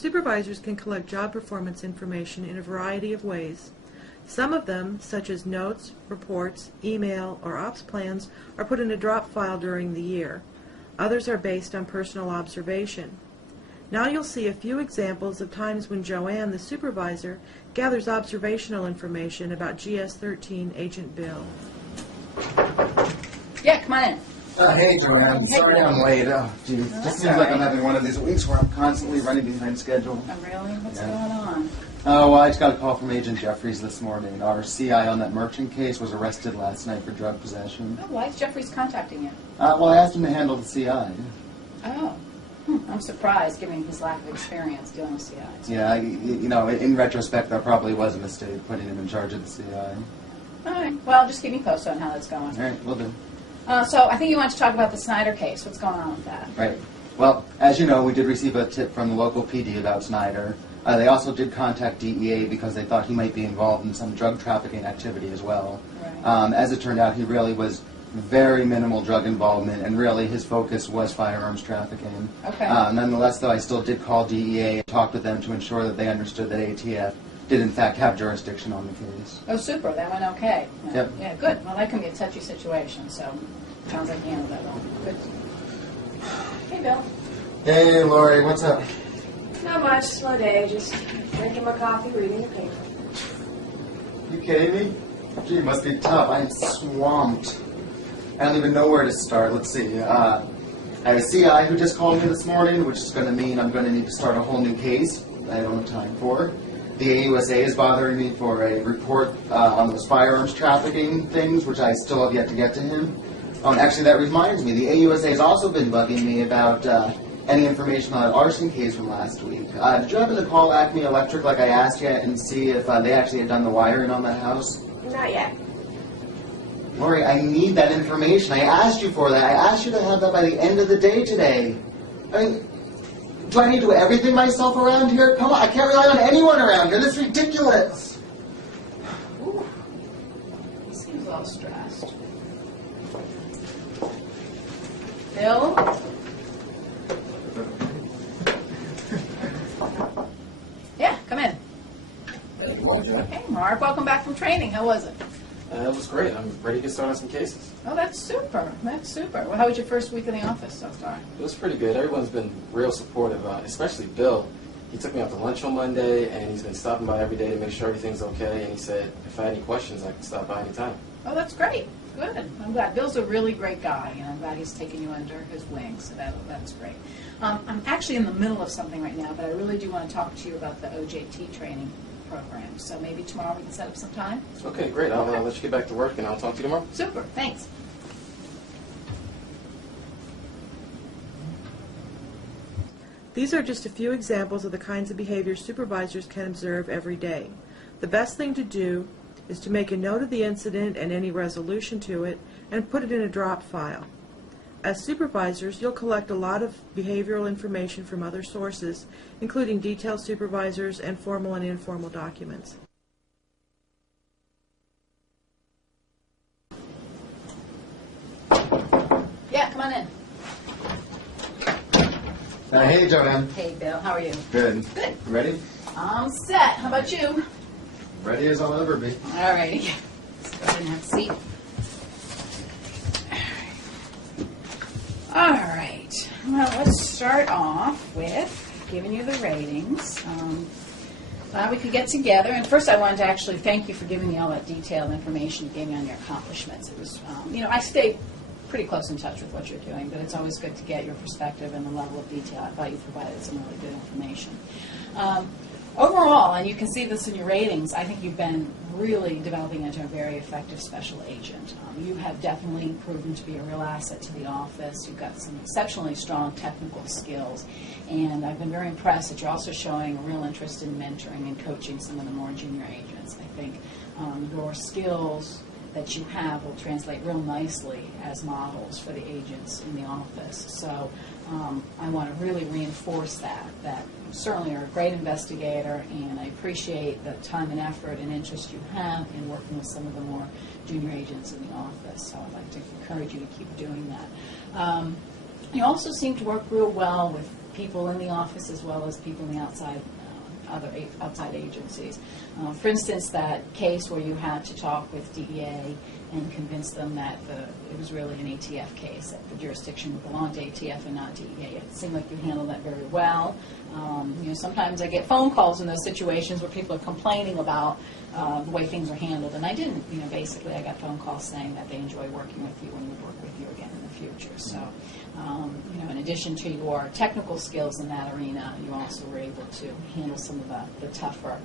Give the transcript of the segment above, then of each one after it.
Supervisors can collect job performance information in a variety of ways. Some of them, such as notes, reports, email, or ops plans, are put in a drop file during the year. Others are based on personal observation. Now you'll see a few examples of times when Joanne, the supervisor, gathers observational information about GS-13 Agent Bill. Yeah, come on in. Hey, Joanne. Sorry I'm late. Oh, geez. No, Just seems like I'm having one of these weeks where I'm constantly running behind schedule. Oh, really? What's going on? Oh, well, I just got a call from Agent Jeffries this morning. Our CI on that merchant case was arrested last night for drug possession. Oh, why is Jeffries contacting you? Well, I asked him to handle the CI. Oh. I'm surprised, given his lack of experience dealing with CIs. Yeah, you know, in retrospect, that probably was a mistake, putting him in charge of the CI. All right. Well, just keep me posted on how that's going. All right, will do. So I think you want to talk about the Snyder case. What's going on with that? Right. Well, as you know, we did receive a tip from the local PD about Snyder. They also did contact DEA because they thought he might be involved in some drug trafficking activity as well. Right. As it turned out, he really was very minimal drug involvement, and really his focus was firearms trafficking. Okay. Nonetheless, though, I still did call DEA and talk with them to ensure that they understood that ATF did in fact have jurisdiction on the case. Oh, super. That went okay. Yeah. Yep. Yeah, good. Well, that can be a touchy situation, so sounds like you handled that well. Good. Hey, Bill. Hey, Lori, what's up? Not much. Slow day. Just drinking my coffee, reading the paper. You kidding me? Gee, it must be tough. I am swamped. I don't even know where to start. Let's see. I have a CI who just called me this morning, which is going to mean I'm going to need to start a whole new case I don't have time for. The AUSA is bothering me for a report on those firearms trafficking things, which I still have yet to get to him. Oh, and actually, that reminds me. The AUSA has also been bugging me about any information on that arson case from last week. Did you happen to call Acme Electric like I asked you and see if they actually had done the wiring on that house? Not yet. Lori, I need that information. I asked you for that. I asked you to have that by the end of the day today. I mean, do I need to do everything myself around here? Come on, I can't rely on anyone around here. This is ridiculous. Ooh. He seems a little stressed. Bill? Yeah, come in. Hey, Mark, welcome back from training. How was it? It was great. I'm ready to get started on some cases. Oh, that's super. That's super. Well, how was your first week in the office so far? It was pretty good. Everyone's been real supportive, especially Bill. He took me out to lunch on Monday, and he's been stopping by every day to make sure everything's okay. And he said, if I had any questions, I could stop by anytime. Oh, that's great. Good. I'm glad. Bill's a really great guy, and I'm glad he's taken you under his wing, so that's great. I'm actually in the middle of something right now, but I really do want to talk to you about the OJT training program. So maybe tomorrow we can set up some time? Okay, great. I'll let you get back to work, and I'll talk to you tomorrow. Super. Thanks. These are just a few examples of the kinds of behaviors supervisors can observe every day. The best thing to do is to make a note of the incident and any resolution to it and put it in a drop file. As supervisors, you'll collect a lot of behavioral information from other sources, including detailed supervisors and formal and informal documents. Yeah, come on in. Hey, Joanne. Hey, Bill. How are you? Good. Good. You ready? I'm set. How about you? Ready as I'll ever be. All righty. Let's go ahead and have a seat. All right. Well, let's start off with giving you the ratings. Glad we could get together. And first I wanted to actually thank you for giving me all that detailed information you gave me on your accomplishments. It was, I stay pretty close in touch with what you're doing, but it's always good to get your perspective and the level of detail. I thought you provided some really good information. Overall, and you can see this in your ratings, I think you've been really developing into a very effective special agent. You have definitely proven to be a real asset to the office. You've got some exceptionally strong technical skills, and I've been very impressed that you're also showing a real interest in mentoring and coaching some of the more junior agents. I think your skills that you have will translate real nicely as models for the agents in the office. So I want to really reinforce that certainly you're a great investigator, and I appreciate the time and effort and interest you have in working with some of the more junior agents in the office. So I'd like to encourage you to keep doing that. You also seem to work real well with people in the office as well as people in the outside outside agencies. For instance, that case where you had to talk with DEA and convince them that it was really an ATF case, that the jurisdiction belonged to ATF and not DEA. It seemed like you handled that very well. Sometimes I get phone calls in those situations where people are complaining about the way things are handled, and I didn't. Basically, I got phone calls saying that they enjoy working with you and would work with you again in the future. So, in addition to your technical skills in that arena, you also were able to handle some of the tougher,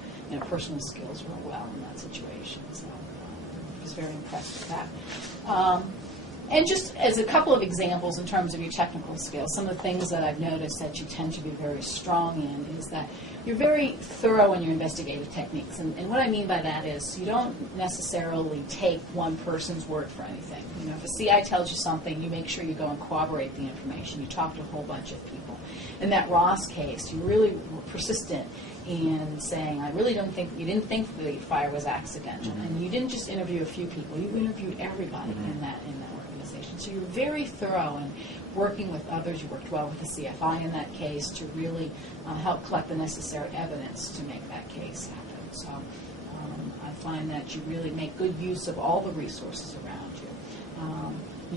personal skills real well in that situation. So, I was very impressed with that. And just as a couple of examples in terms of your technical skills, some of the things that I've noticed that you tend to be very strong in is that you're very thorough in your investigative techniques. And what I mean by that is you don't necessarily take one person's word for anything. If a CI tells you something, you make sure you go and corroborate the information. You talk to a whole bunch of people. In that Ross case, you really were persistent in saying, I really don't think, you didn't think the fire was accidental. Mm-hmm. And you didn't just interview a few people, you interviewed everybody in that organization. So you were very thorough in working with others. You worked well with the CFI in that case to really help collect the necessary evidence to make that case happen. So I find that you really make good use of all the resources around you.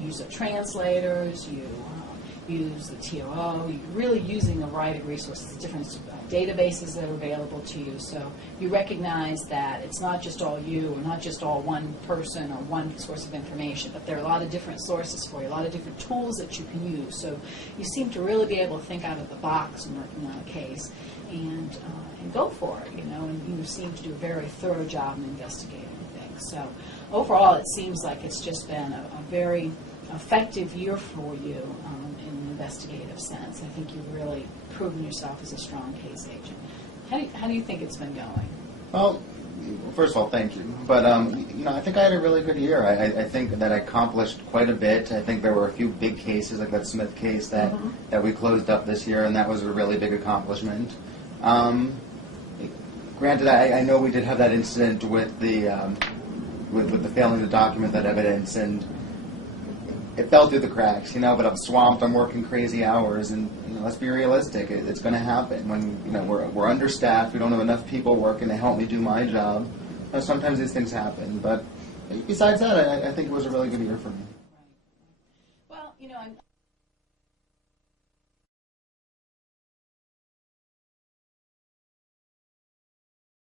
You use the translators, you use the TOO, you're really using a variety of resources, different databases that are available to you. So you recognize that it's not just all you or not just all one person or one source of information, but there are a lot of different sources for you, a lot of different tools that you can use. So you seem to really be able to think out of the box when working on a case and go for it, and you seem to do a very thorough job in investigating things. So overall, it seems like it's just been a very effective year for you in an investigative sense. I think you've really proven yourself as a strong case agent. How do you think it's been going? Well, first of all, thank you. But, I think I had a really good year. I think that I accomplished quite a bit. I think there were a few big cases, like that Smith case that we closed up this year, and that was a really big accomplishment. Granted, I know we did have that incident with the failing to document that evidence, and it fell through the cracks, but I'm swamped. I'm working crazy hours, and let's be realistic. It's going to happen when we're understaffed. We don't have enough people working to help me do my job. Sometimes these things happen, but besides that, I think it was a really good year for me. Right. Well, I'm